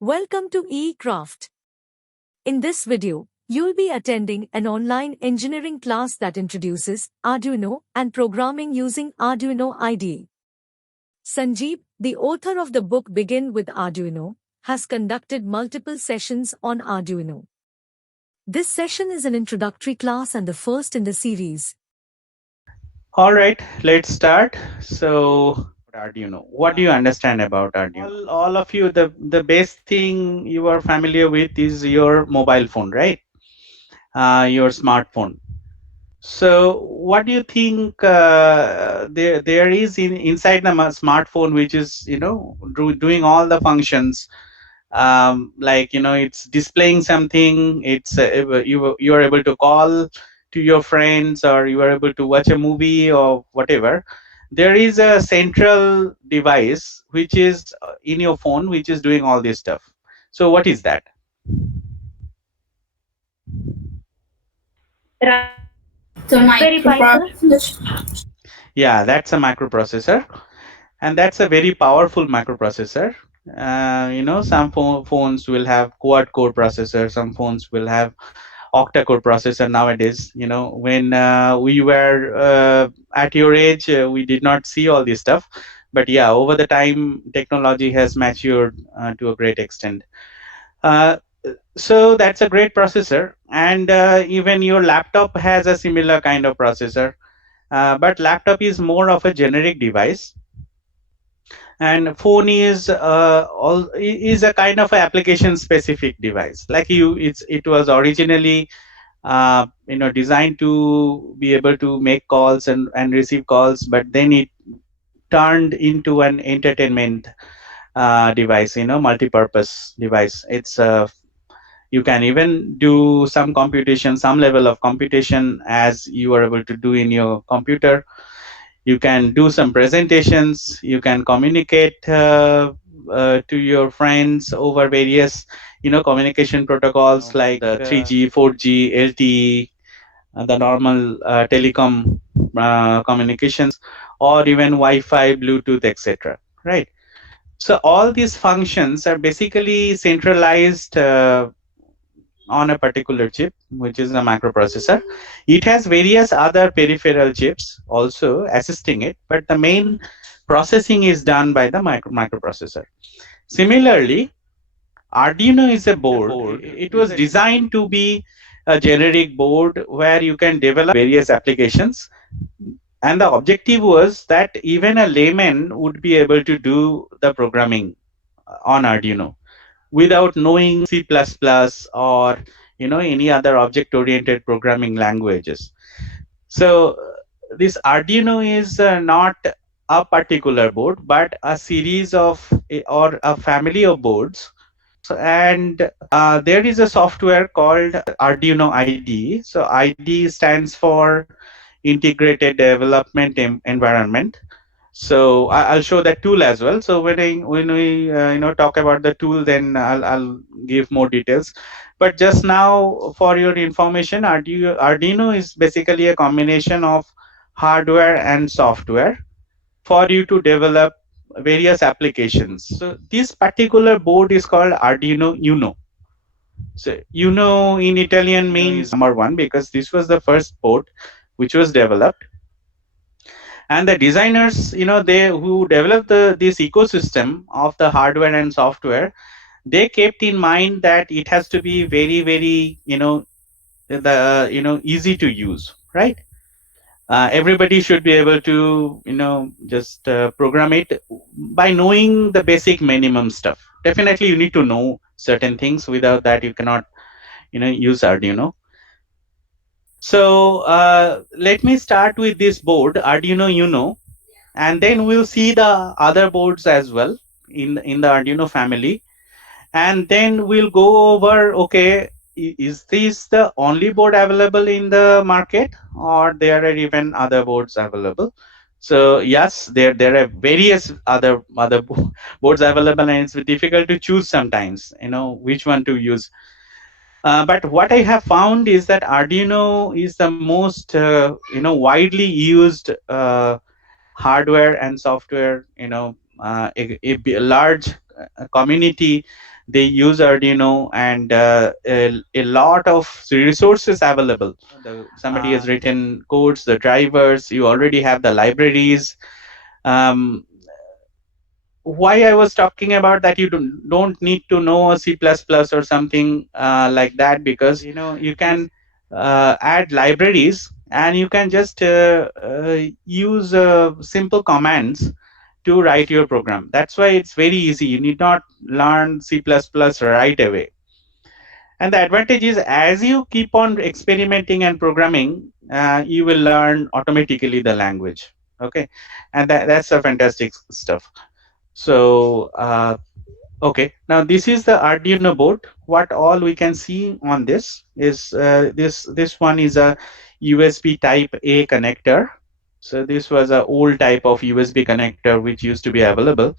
Welcome to eCraft. In this video, you'll be attending an online engineering class that introduces Arduino and programming using Arduino IDE. Sanjeev, the author of the book Begin with Arduino, has conducted multiple sessions on Arduino. This session is an introductory class and the first in the series. All right, let's start. So, Arduino, what do you understand about Arduino? All of you, the best thing you are familiar with is your mobile phone, right? Your smartphone. So, what do you think there is inside the smartphone, which is doing all the functions? Like it's displaying something. It's you are able to call to your friends, or you are able to watch a movie or whatever. There is a central device which is in your phone, which is doing all this stuff. So what is that? The microprocessor. Yeah, that's a microprocessor, and that's a very powerful microprocessor. Some phones will have quad core processor, some phones will have octa core processor nowadays. When we were at your age, we did not see all this stuff, but yeah, over the time technology has matured to a great extent. uh, so that's a great processor, and even your laptop has a similar kind of processor, but laptop is more of a generic device, and phone is is a kind of a application specific device. Like it was originally designed to be able to make calls and receive calls, but then it turned into an entertainment device, multi-purpose device. You can even do some computation, some level of computation, as you are able to do in your computer. You can do some presentations, you can communicate to your friends over various communication protocols like 3G, 4G, LTE, the normal telecom communications, or even Wi-Fi, Bluetooth, etc. Right? So all these functions are basically centralized on a particular chip, which is a microprocessor. It has various other peripheral chips also assisting it, but the main processing is done by the microprocessor. Similarly, Arduino is a board. It was designed to be a generic board where you can develop various applications. And the objective was that even a layman would be able to do the programming on Arduino without knowing C++ or any other object oriented programming languages. So this Arduino is not a particular board, but a series of or a family of boards. And there is a software called Arduino IDE. So IDE stands for Integrated Development Environment. So I'll show that tool as well. So when we talk about the tool, then I'll give more details. But just now, for your information, Arduino is basically a combination of hardware and software for you to develop various applications. So this particular board is called Arduino UNO. So UNO in Italian means number one, because this was the first board which was developed. And the designers, they who developed this ecosystem of the hardware and software, they kept in mind that it has to be very, very, easy to use, right? Everybody should be able to just program it by knowing the basic minimum stuff. Definitely you need to know certain things. Without that you cannot use Arduino. So let me start with this board, Arduino UNO, and then we'll see the other boards as well in the Arduino family. And then we'll go over, okay, is this the only board available in the market, or there are even other boards available? So yes, there are various other boards available, and it's difficult to choose sometimes, which one to use. But what I have found is that Arduino is the most widely used hardware and software, a large community they use Arduino, and a lot of resources available. Somebody has written codes, the drivers, you already have the libraries. um, why I was talking about that, you don't need to know a C++ or something like that, because you can add libraries, and you can just use simple commands to write your program. That's why it's very easy. You need not learn C++ right away. And the advantage is, as you keep on experimenting and programming, you will learn automatically the language. Okay, and that's a fantastic stuff. So okay, now this is the Arduino board. What all we can see on this is this one is a USB type A connector. So this was an old type of USB connector which used to be available.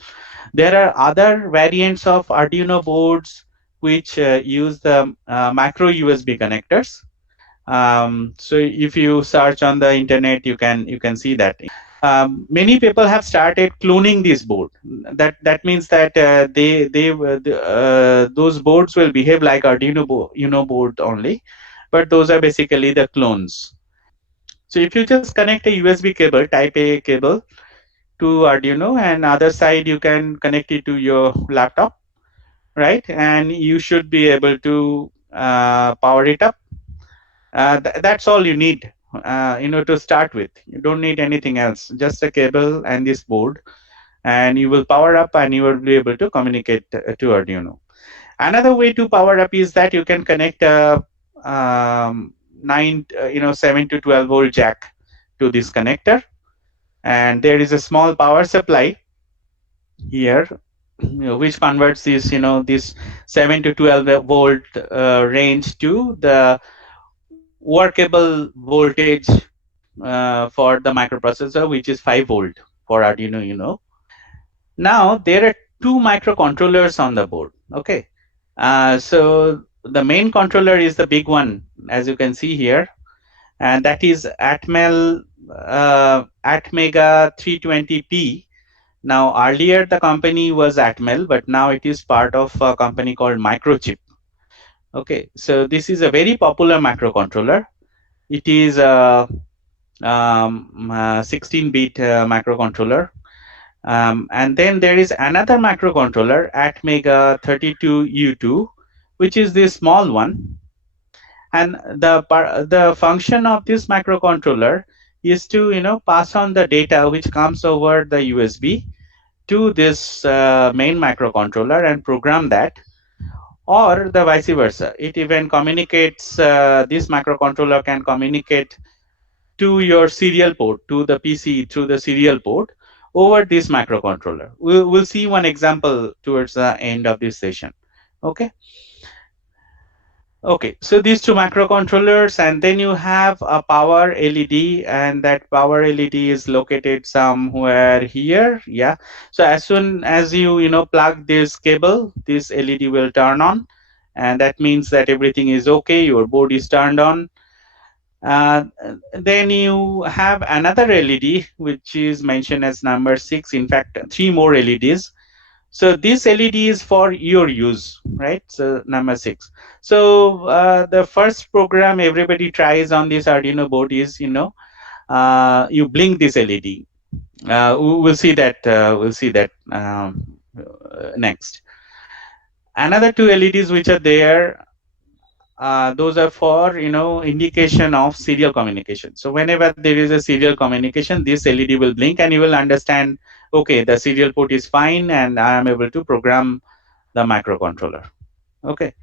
There are other variants of Arduino boards which use the macro USB connectors. So if you search on the internet, you can see that. Many people have started cloning this board. That means that those boards will behave like Arduino board only, but those are basically the clones. So if you just connect a USB cable, type A cable to Arduino, and other side you can connect it to your laptop, right? And you should be able to power it up. That's all you need, to start with. You don't need anything else, just a cable and this board, and you will power up and you will be able to communicate to Arduino. Another way to power up is that you can connect a 7 to 12 volt jack to this connector, and there is a small power supply here, which converts this 7 to 12 volt range to the workable voltage for the microprocessor, which is 5 volt for Arduino UNO. Now there are two microcontrollers on the board. Okay, so the main controller is the big one, as you can see here, and that is Atmega 320P. Now earlier the company was Atmel, but now it is part of a company called Microchip. Okay, so this is a very popular microcontroller. It is a 16-bit microcontroller. And then there is another microcontroller, Atmega 32U2, which is this small one. And the function of this microcontroller is to pass on the data which comes over the USB to this main microcontroller and program that, or the vice versa. It even communicates. This microcontroller can communicate to your serial port, to the PC through the serial port over this microcontroller. We'll see one example towards the end of this session. Okay. Okay, so these two microcontrollers, and then you have a power LED, and that power LED is located somewhere here. Yeah. So as soon as you plug this cable, this LED will turn on, and that means that everything is okay. Your board is turned on. Uh, then you have another LED which is mentioned as number 6. In fact, 3 more LEDs. So this LED is for your use, right? So number 6. So the first program everybody tries on this Arduino board is you blink this LED. We'll see that. Next. Another two LEDs which are there, those are for indication of serial communication. So whenever there is a serial communication, this LED will blink, and you will understand, okay, the serial port is fine, and I am able to program the microcontroller. Okay.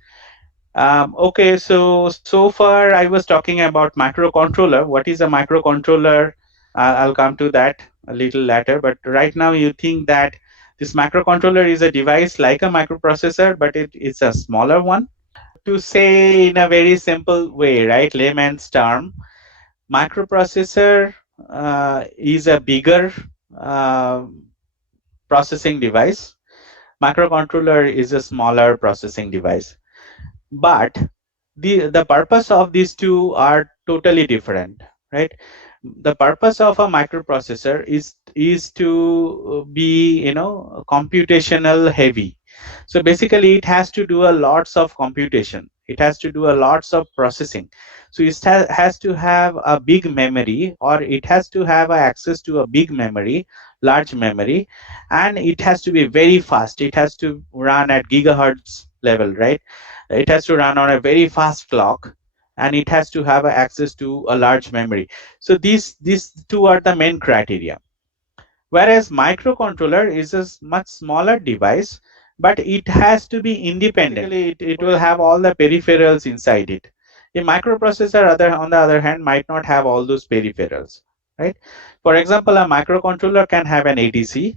Okay, so far I was talking about microcontroller. What is a microcontroller? I'll come to that a little later, but right now you think that this microcontroller is a device like a microprocessor, but it's a smaller one. To say in a very simple way, right, layman's term, microprocessor is a bigger uh, processing device. Microcontroller is a smaller processing device. But the purpose of these two are totally different, right? The purpose of a microprocessor is to be computational heavy. So basically it has to do a lots of computation, it has to do a lots of processing. So it has to have a big memory, or it has to have access to a big memory, large memory, and it has to be very fast, it has to run at gigahertz level, right? It has to run on a very fast clock, and it has to have access to a large memory. So these two are the main criteria. Whereas microcontroller is a much smaller device, but it has to be independent. It will have all the peripherals inside it. A microprocessor, on the other hand, might not have all those peripherals, right? For example, a microcontroller can have an ADC,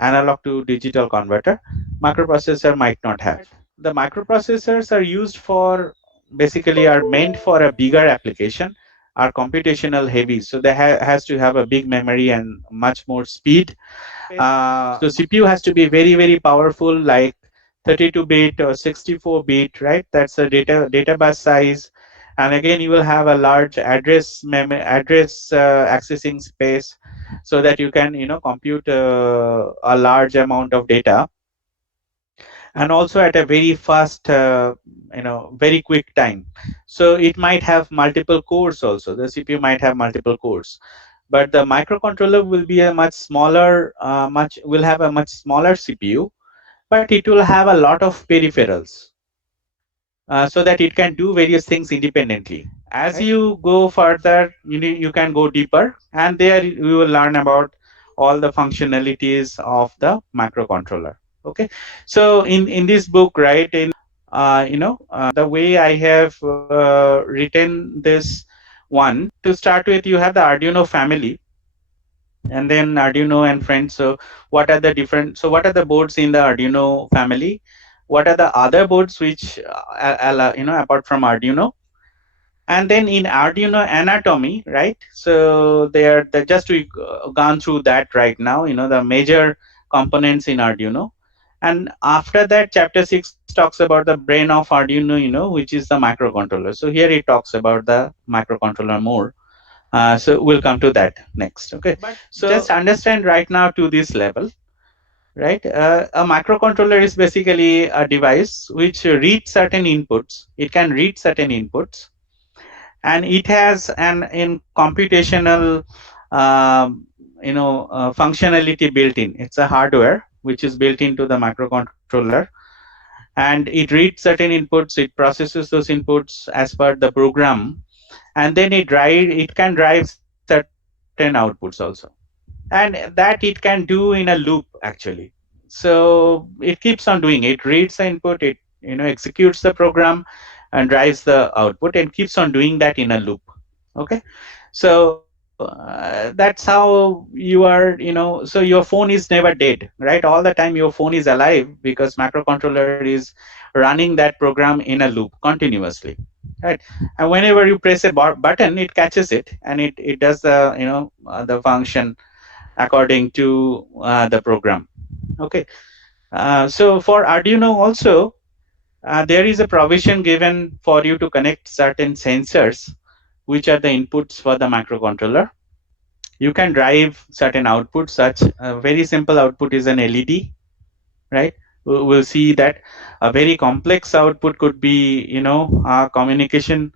analog to digital converter. Microprocessor might not have. The microprocessors are used for, basically are meant for a bigger application, are computational heavy, so they has to have a big memory and much more speed. So CPU has to be very very powerful, like 32-bit or 64-bit, right? That's the data bus size. And again, you will have a large address accessing space, so that you can compute a large amount of data, and also at a very fast very quick time. So it might have multiple cores also, the CPU might have multiple cores. But the microcontroller will be a much smaller, much will have a much smaller CPU, but it will have a lot of peripherals, so that it can do various things independently. As you go further, you can go deeper, and there you will learn about all the functionalities of the microcontroller. Okay, so in this book, right, the way I have written this one, to start with, you have the Arduino family, and then Arduino and friends. So what are the boards in the Arduino family? What are the other boards which apart from Arduino? And then in Arduino anatomy, right? So they're just we gone through that right now, the major components in Arduino. And after that, chapter 6 talks about the brain of Arduino, which is the microcontroller. So here it talks about the microcontroller more. So we'll come to that next. Okay, so just understand right now to this level, right? A microcontroller is basically a device which reads certain inputs. It can read certain inputs, and it has an in computational functionality built in. It's a hardware which is built into the microcontroller, and it reads certain inputs, it processes those inputs as per the program, and then it can drive certain outputs also, and that it can do in a loop actually. So it keeps on doing, it reads the input, it executes the program and drives the output, and keeps on doing that in a loop. Okay, so that's how you are, so your phone is never dead, right? All the time your phone is alive, because microcontroller is running that program in a loop continuously, right? And whenever you press a button, it catches it, and it does the function according to the program. Okay, so for Arduino also, there is a provision given for you to connect certain sensors, which are the inputs for the microcontroller. You can drive certain outputs. Such a very simple output is an LED, right? We'll see that a very complex output could be, a communication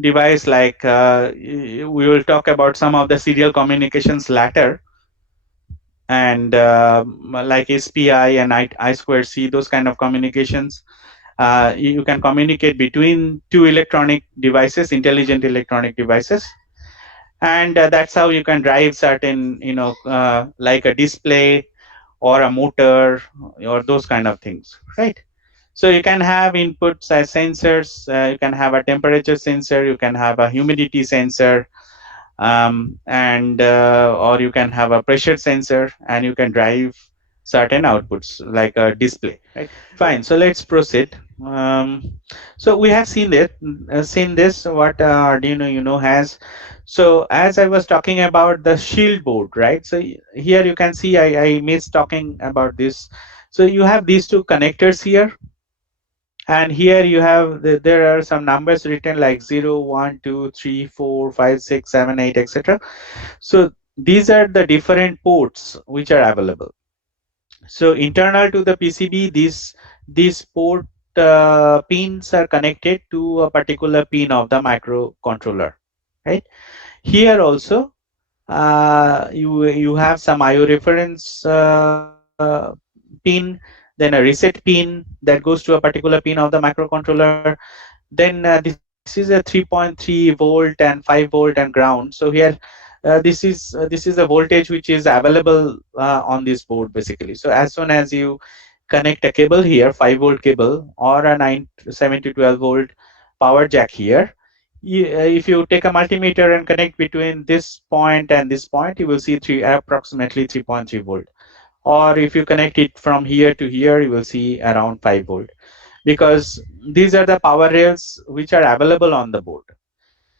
device, like we will talk about some of the serial communications later, and like SPI and I2C, those kind of communications. You can communicate between two electronic devices, intelligent electronic devices, and that's how you can drive certain, like a display or a motor or those kind of things, right? So you can have inputs as sensors. You can have a temperature sensor, you can have a humidity sensor, and or you can have a pressure sensor, and you can drive certain outputs like a display, right? Fine, so let's proceed. So we have seen this what Arduino has. So as I was talking about the shield board, right? So here you can see I missed talking about this. So you have these two connectors here, and here you have there are some numbers written like 0, 1, 2, 3, 4, 5, 6, 7, 8, etc. So these are the different ports which are available. So internal to the PCB, these port pins are connected to a particular pin of the microcontroller, right? Here also, you have some IO reference pin, then a reset pin that goes to a particular pin of the microcontroller. Then this is a 3.3 volt and 5 volt and ground. So here this is the voltage which is available on this board basically. So as soon as you connect a cable here, 5 volt cable or a 7 to 12 volt power jack here, if you take a multimeter and connect between this point and this point, you will see approximately 3.3 volt. Or if you connect it from here to here, you will see around 5 volt, because these are the power rails which are available on the board.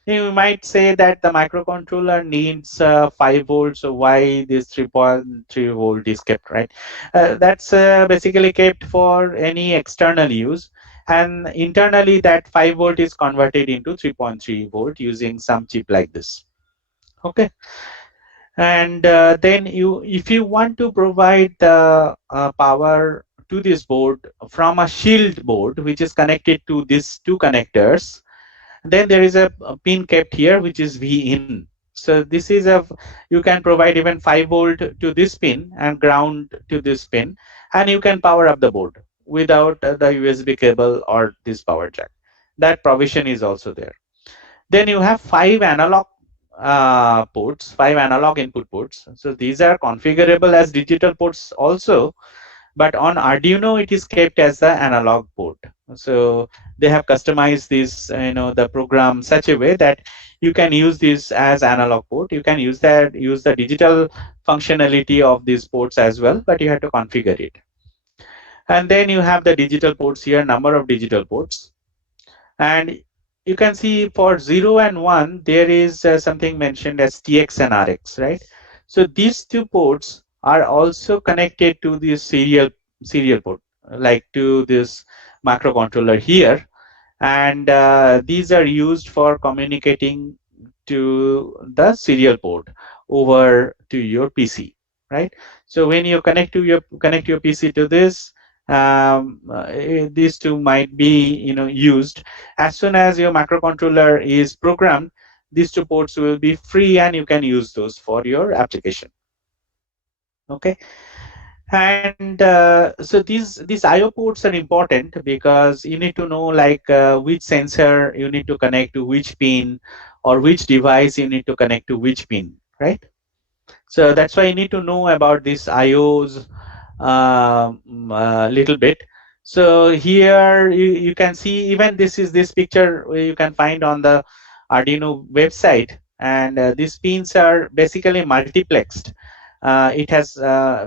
You might say that the microcontroller needs 5 volts, so why this 3.3 volt is kept, right? That's basically kept for any external use, and internally that 5 volt is converted into 3.3 volt using some chip like this. Okay. And then if you want to provide the power to this board from a shield board which is connected to these two connectors, then there is a pin kept here which is V in. So this is you can provide even 5 volt to this pin and ground to this pin, and you can power up the board without the USB cable or this power jack. That provision is also there. Then you have 5 analog input ports. So these are configurable as digital ports also, but on Arduino it is kept as the analog port. So they have customized this, the program such a way that you can use this as analog port. You can use the digital functionality of these ports as well, but you have to configure it. And then you have the digital ports here, number of digital ports. And you can see for 0 and 1, there is something mentioned as TX and RX, right? So these two ports are also connected to this serial port, like to this microcontroller here. And these are used for communicating to the serial port over to your PC, right? So when you connect your PC to this, these two might be used. As soon as your microcontroller is programmed, these two ports will be free and you can use those for your application. Okay. And so these IO ports are important because you need to know like which sensor you need to connect to which pin, or which device you need to connect to which pin, right? So that's why you need to know about these IOs a little bit. So here you can see, even this picture you can find on the Arduino website, and these pins are basically multiplexed. It has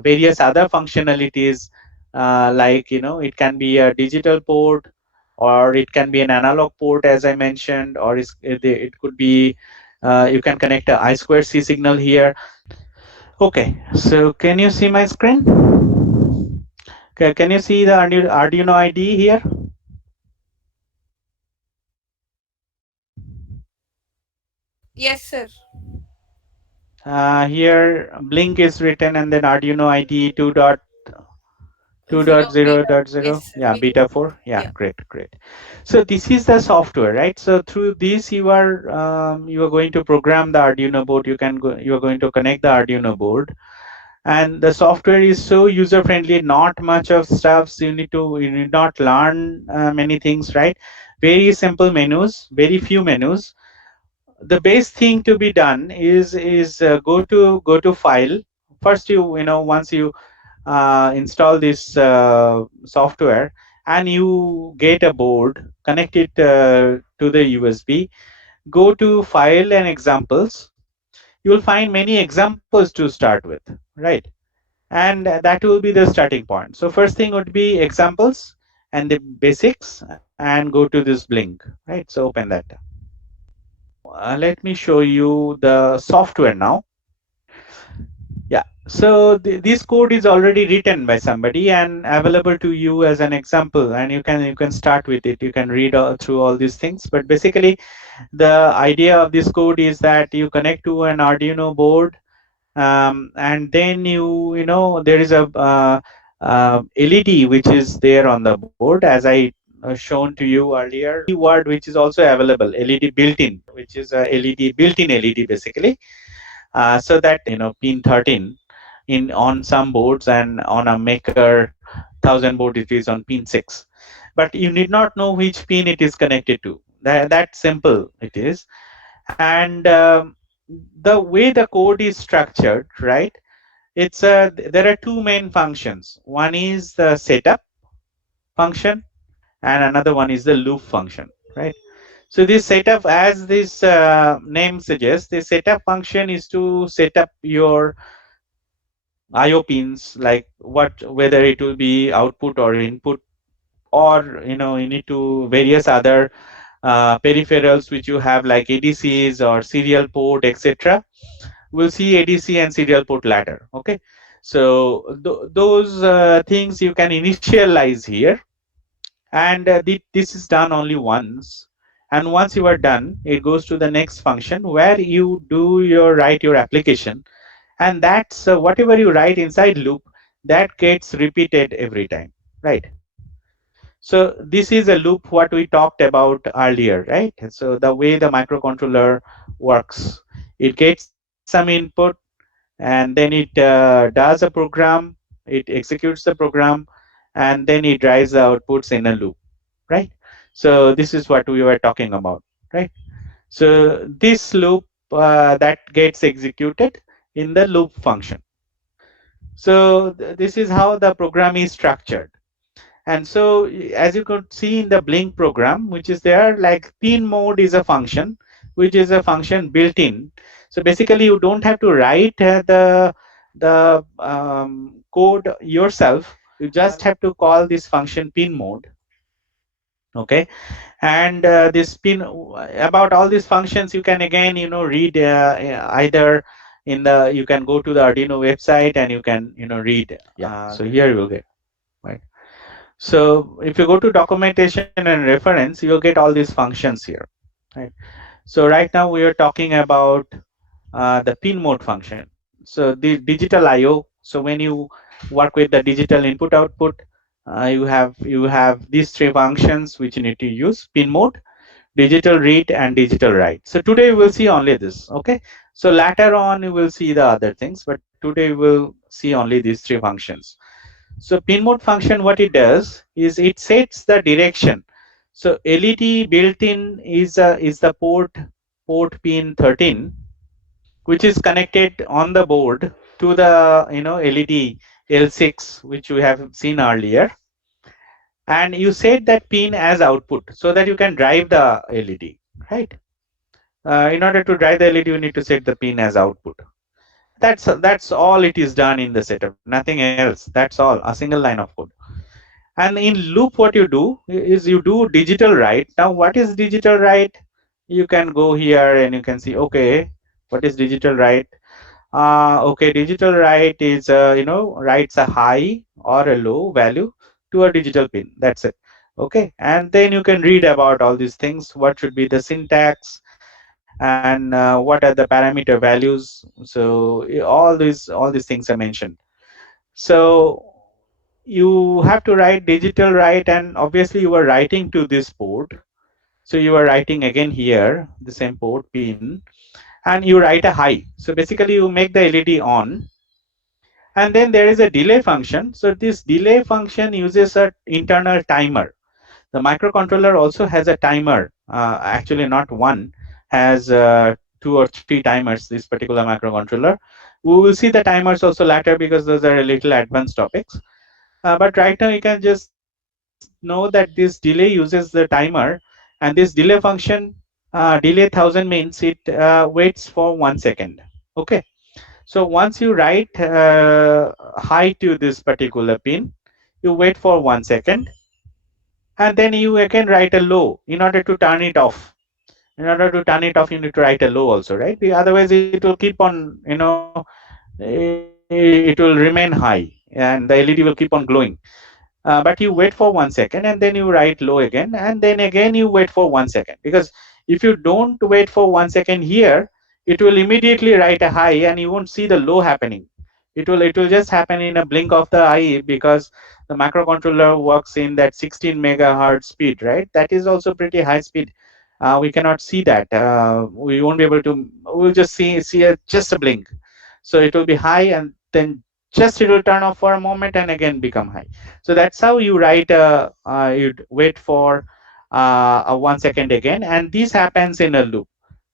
various other functionalities, like it can be a digital port, or it can be an analog port as I mentioned, or it could be you can connect a I2C signal here. Okay, so can you see my screen? Okay, can you see the Arduino IDE here? Yes, sir. Here Blink is written, and then Arduino IDE Zero beta. 2.0.0. Yes, Yeah, beta. beta 4. Yeah, Yeah. great, great. So this is the software, right? So through this you are going to program the Arduino board. You are going to connect the Arduino board, and the software is so user friendly. Not much of stuff. So you need not learn many things, right? Very simple menus, very few menus. The best thing to be done is go to file first. Once you install this software and you get a board, connect it to the USB, go to file and examples. You will find many examples to start with, right? And that will be the starting point. So first thing would be examples and the basics, and go to this Blink, right? So open that. Let me show you the software now. Yeah, so this code is already written by somebody and available to you as an example, and you can start with it. You can read through all these things, but basically the idea of this code is that you connect to an Arduino board, and then there is LED which is there on the board, as I shown to you earlier, keyword which is also available, LED built-in, which is a LED built-in LED basically. So that pin 13 in on some boards, and on a maker 1000 board it is on pin 6. But you need not know which pin it is connected to. That simple it is. And the way the code is structured, right? There are two main functions. One is the setup function, and another one is the loop function, right? So this setup, as this name suggests, the setup function is to set up your IO pins, like whether it will be output or input, or you need to various other peripherals which you have, like ADCs or serial port, etc. We'll see ADC and serial port later. Okay, so those things you can initialize here, and this is done only once. And once you are done, it goes to the next function where you do your write your application, and that's whatever you write inside loop, that gets repeated every time, right? So this is a loop what we talked about earlier, right? So the way the microcontroller works, it gets some input, and then it does a program, it executes the program, and then it drives the outputs in a loop, right? So this is what we were talking about, right? So this loop that gets executed in the loop function. So this is how the program is structured. And so as you could see in the blink program, which is there, like pin mode is a function, which is a function built in. So basically you don't have to write the code yourself. You just have to call this function pin mode. Okay, and this pin, about all these functions you can again read either in the, you can go to the Arduino website and you can read. So here you will get, right? So if you go to documentation and reference, you'll get all these functions here, right? So right now we are talking about the pin mode function. So the digital IO. So when you work with the digital input output, you have these three functions which you need to use: pin mode, digital read, and digital write. So today we'll see only this. Okay. So later on you will see the other things, but today we'll see only these three functions. So pin mode function, what it does is it sets the direction. So LED built-in is the port pin 13, which is connected on the board to the LED L6, which we have seen earlier. And you set that pin as output so that you can drive the LED, right? In order to drive the LED, you need to set the pin as output. That's all it is done in the setup, nothing else. That's all, a single line of code. And in loop, what you do is you do digital write. Now what is digital write? You can go here and you can see, okay, what is digital write? Okay, digital write is writes a high or a low value to a digital pin. That's it. Okay, and then you can read about all these things, what should be the syntax, and what are the parameter values. So all these things are mentioned. So you have to write digital write, and obviously you are writing to this port. So you are writing again here the same port pin, and you write a high. So basically you make the LED on, and then there is a delay function. So this delay function uses a internal timer. The microcontroller also has a timer, actually not one, has two or three timers, this particular microcontroller. We will see the timers also later because those are a little advanced topics. But right now you can just know that this delay uses the timer, and this delay function, delay 1000 means it waits for 1 second. Okay. So once you write high to this particular pin, you wait for 1 second, and then you again write a low in order to turn it off. In order to turn it off, you need to write a low also, right? Otherwise it will keep on, it will remain high and the LED will keep on glowing. But you wait for 1 second and then you write low again, and then again you wait for 1 second, because if you don't wait for 1 second here, it will immediately write a high and you won't see the low happening. It will just happen in a blink of the eye, because the microcontroller works in that 16 megahertz speed, right? That is also pretty high speed. We cannot see that. We won't be able to. We'll just see just a blink. So it will be high, and then just it will turn off for a moment and again become high. So that's how you write. You'd wait for a 1 second again, and this happens in a loop.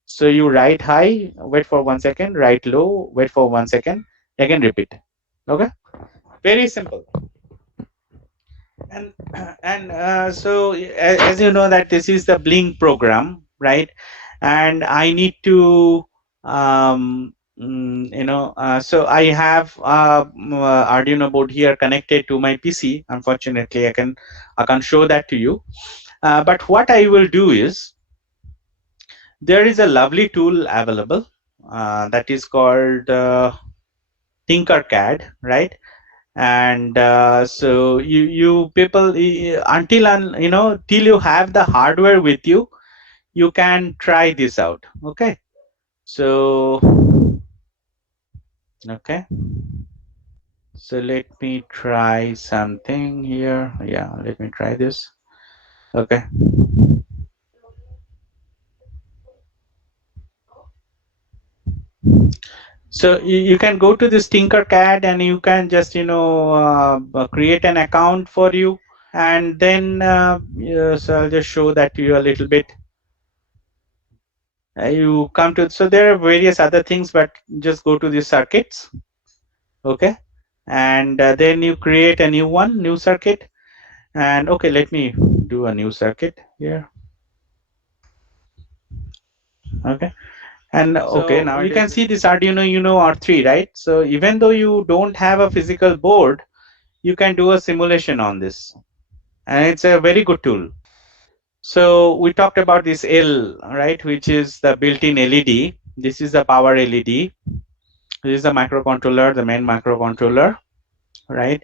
So you write high, wait for 1 second, write low, wait for 1 second, again repeat. Okay, very simple. And so as you know that this is the Blink program, right? And I need to so I have Arduino board here connected to my PC. Unfortunately, I can't show that to you. But what I will do is, there is a lovely tool available that is called Tinkercad, right? And so you people, till you have the hardware with you, you can try this out. Okay, so okay, so let me try something here. Yeah, let me try this. Okay, so you can go to this Tinkercad and you can just create an account for you, and then yeah, so I'll just show that to you a little bit. You come to, so there are various other things, but just go to the circuits. Okay, and then you create a new circuit. And okay, let me do a new circuit here. Okay, and okay, So now you you can can see see this this Arduino UNO R3, right? So even though you don't have a physical board, you can do a simulation on this, and it's a very good tool. So we talked about this L, right, which is the built-in LED. This is the power LED. This is the microcontroller, the main microcontroller, right?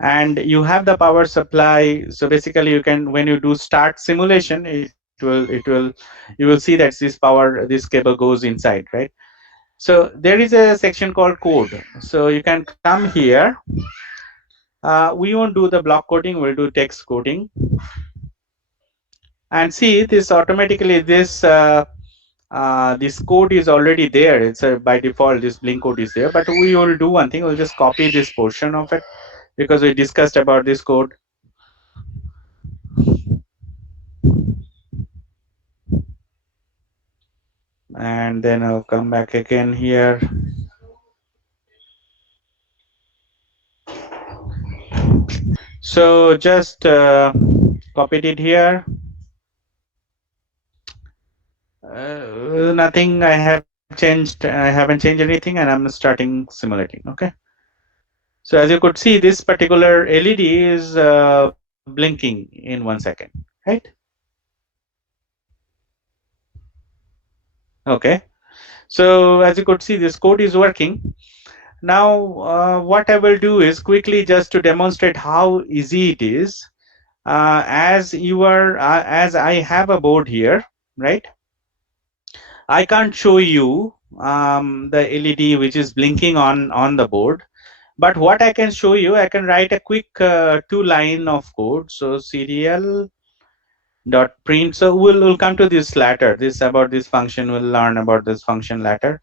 And you have the power supply. So basically, you can, when you do start simulation, you will see that this cable goes inside, right? So there is a section called code. So you can come here. We won't do the block coding. We'll do text coding. And see this automatically. This code is already there. It's by default, this Blink code is there. But we will do one thing. We'll just copy this portion of it, because we discussed about this code. And then I'll come back again here. So just copied it here. Nothing I have changed. I haven't changed anything, and I'm starting simulating. Okay. So as you could see, this particular LED is blinking in 1 second, right? Okay. So as you could see, this code is working. Now, what I will do is quickly, just to demonstrate how easy it is. As I have a board here, right? I can't show you the LED which is blinking on the board, but what I can show you, I can write a quick 2 line of code. So serial dot print. So we'll come to this later. This about this function. We'll learn about this function later.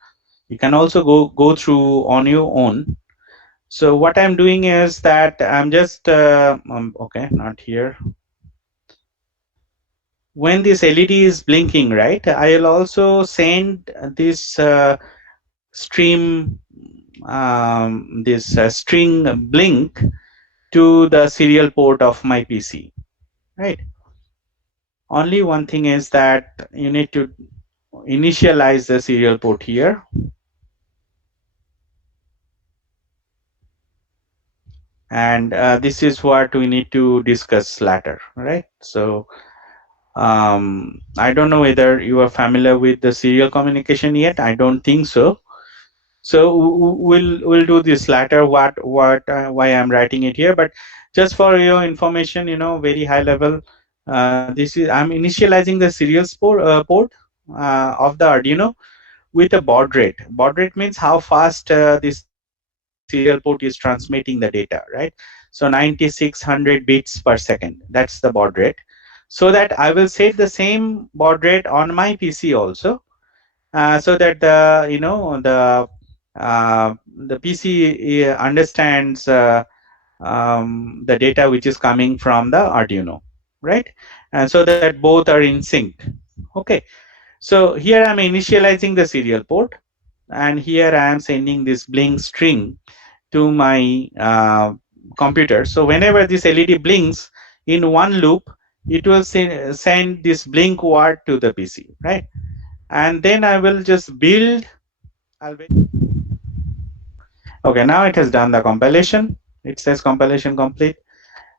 You can also go through on your own. So what I'm doing is that I'm just okay, not here. When this LED is blinking, right, I'll also send this string blink to the serial port of my PC, right? Only one thing is that you need to initialize the serial port here. And this is what we need to discuss later, right? So I don't know whether you are familiar with the serial communication yet. I don't think so. So we'll do this later. Why I'm writing it here, but just for your information, very high level. This is, I'm initializing the serial port of the Arduino with a baud rate. Baud rate means how fast this serial port is transmitting the data, right? So 9600 bits per second, that's the baud rate. So that I will set the same baud rate on my PC also, so that the PC understands the data which is coming from the Arduino, right? And so that both are in sync. Okay, so here I'm initializing the serial port, and here I am sending this blink string to my computer. So whenever this LED blinks in one loop, it will send this blink word to the PC, right? And then I will just build. I'll wait. Okay, now it has done the compilation. It says compilation complete.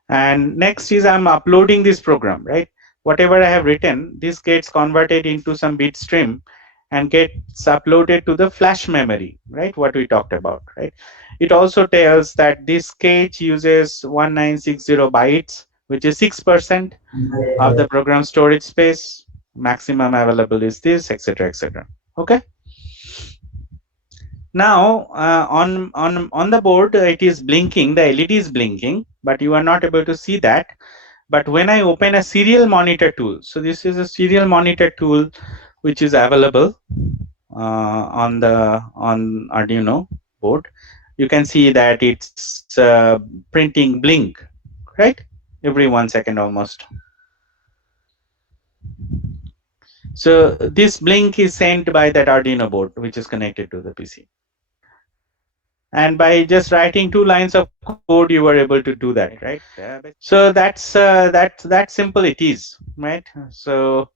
And next is I'm uploading this program, right? Whatever I have written, this gets converted into some bit stream and gets uploaded to the flash memory, right? What we talked about, right? It also tells that this cache uses 1960 bytes, which is 6% of the program storage space. Maximum available is this, etc., etc. Okay. Now on the board, it is blinking. The LED is blinking, but you are not able to see that. But when I open a serial monitor tool, so this is a serial monitor tool which is available on Arduino board. You can see that it's printing blink, right? Every 1 second almost. So this blink is sent by that Arduino board, which is connected to the PC. And by just writing 2 lines of code, you were able to do that, right? So that simple it is, right? So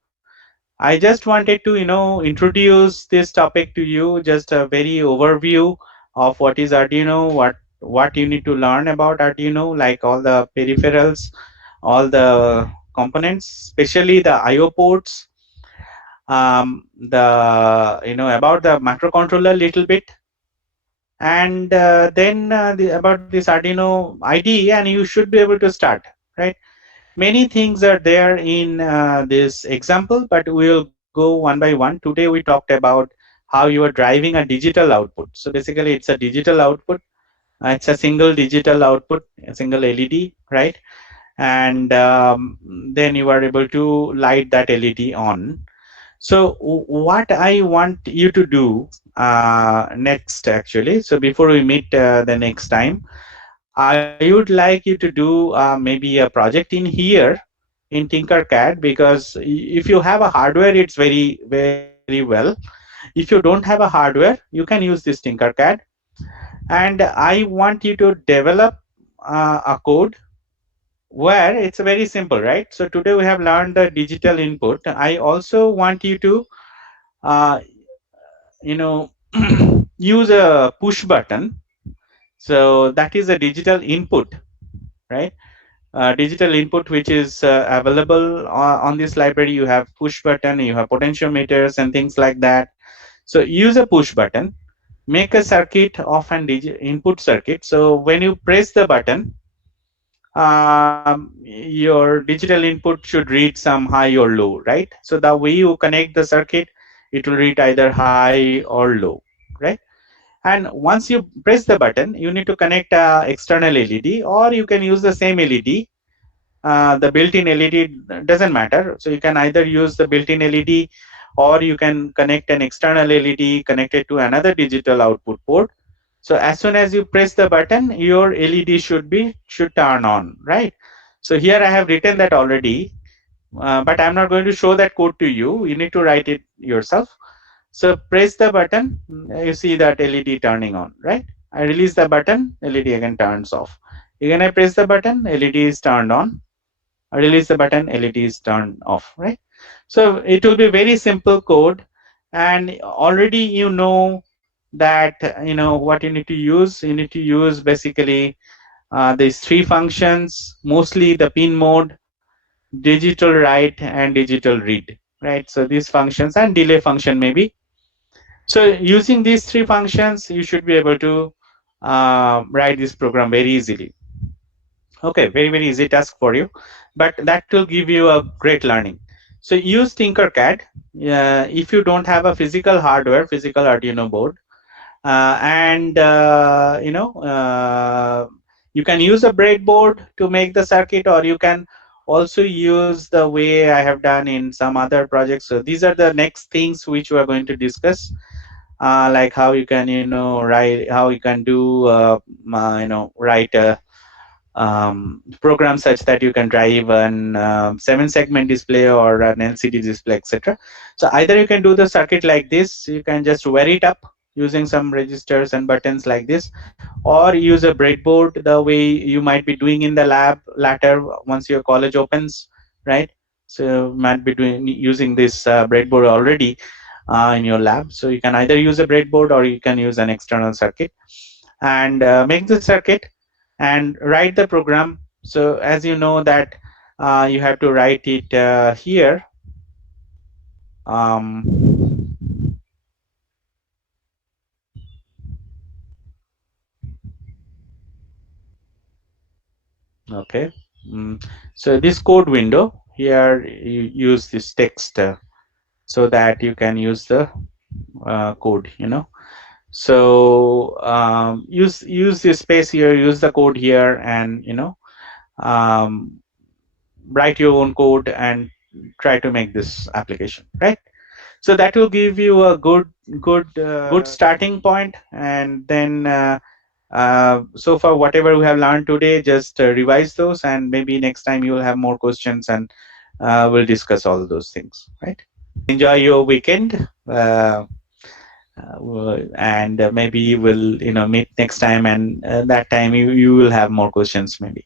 I just wanted to introduce this topic to you, just a very overview of what is Arduino, what you need to learn about Arduino, like all the peripherals, all the components, especially the IO ports, the about the microcontroller little bit, and then about this Arduino IDE, and you should be able to start, right? Many things are there in this example, but we will go one by one. Today we talked about how you are driving a digital output. So basically it's a digital output. It's a single digital output, a single LED, right? And then you are able to light that LED on. So what I want you to do next, actually, so before we meet the next time, I would like you to do maybe a project in here in Tinkercad, because if you have a hardware, it's very well. If you don't have a hardware, you can use this Tinkercad, and I want you to develop a code where it's very simple, right? So today we have learned the digital input. I also want you to uh, you know use a push button. So that is a digital input, right? Digital input which is available on this library. You have push button, you have potentiometers and things like that. So use a push button, make a circuit of an input circuit. So when you press the button, your digital input should read some high or low, right? So the way you connect the circuit, it will read either high or low, right? And once you press the button, you need to connect a external LED, or you can use the same LED. The built-in LED doesn't matter. So you can either use the built-in LED, or you can connect an external LED connected to another digital output port. So as soon as you press the button, your LED should turn on, right? So here I have written that already, but I'm not going to show that code to you. You need to write it yourself. So press the button, you see that LED turning on, right? I release the button, LED again turns off. Again I press the button, LED is turned on. I release the button, LED is turned off, right? So it will be very simple code, and already you know that what you need to use. You need to use basically these 3 functions, mostly the pin mode, digital write, and digital read, right? So these functions, and delay function maybe. So using these 3 functions, you should be able to write this program very easily. Okay, very easy task for you, but that will give you a great learning. So use Tinkercad. If you don't have a physical hardware, physical Arduino board, And you can use a breadboard to make the circuit, or you can also use the way I have done in some other projects. So these are the next things which we are going to discuss, like how you can write, how you can do write a program such that you can drive an 7 segment display or an LCD display, etc. So either you can do the circuit like this, you can just wire it up using some registers and buttons like this, or use a breadboard the way you might be doing in the lab later once your college opens, right? So you might be doing using this breadboard already in your lab. So you can either use a breadboard or you can use an external circuit and make the circuit and write the program. So as you know that you have to write it here. um, okay. So this code window here, you use this text so that you can use the code, so use this space here, use the code here, and um, write your own code and try to make this application, right? So that will give you a good starting point. And then so far whatever we have learned today, just revise those, and maybe next time you will have more questions, and we'll discuss all those things, right? Enjoy your weekend. And maybe we'll meet next time, and that time you will have more questions maybe.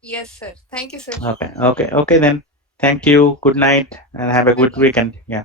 Yes, sir. Thank you, sir. Okay, okay, okay then. Thank you. Good night and have a Good good night. weekend. Yeah.